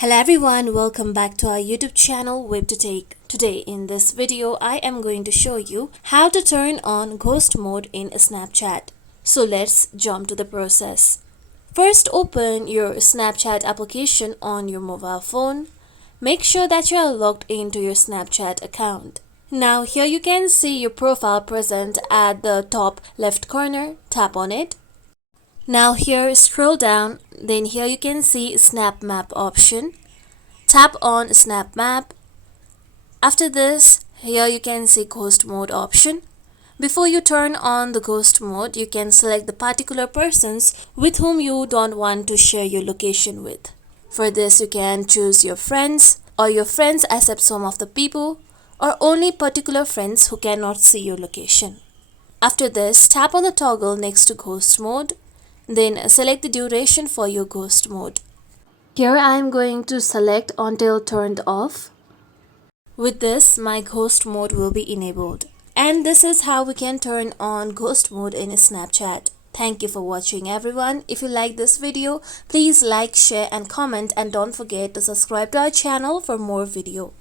Hello everyone, welcome back to our YouTube channel WebToTech. Today in this video I am going to show you how to turn on ghost mode in Snapchat. So let's jump to the process. First, open your Snapchat application on your mobile phone. Make sure that you are logged into your Snapchat account. Now here you can see your profile present at the top left corner. Tap on it. Now here scroll down, then here you can see Snap Map option. Tap on Snap Map. After this, here you can see Ghost Mode option. Before you turn on the Ghost Mode, you can select the particular persons with whom you don't want to share your location with. For this, you can choose your friends, or your friends accept some of the people, or only particular friends who cannot see your location. After this, tap on the toggle next to Ghost Mode. Then select the duration for your ghost mode. Here I am going to select until turned off. With this, my ghost mode will be enabled. And this is how we can turn on ghost mode in Snapchat. Thank you for watching everyone. If you like this video, please like, share and comment, and don't forget to subscribe to our channel for more video.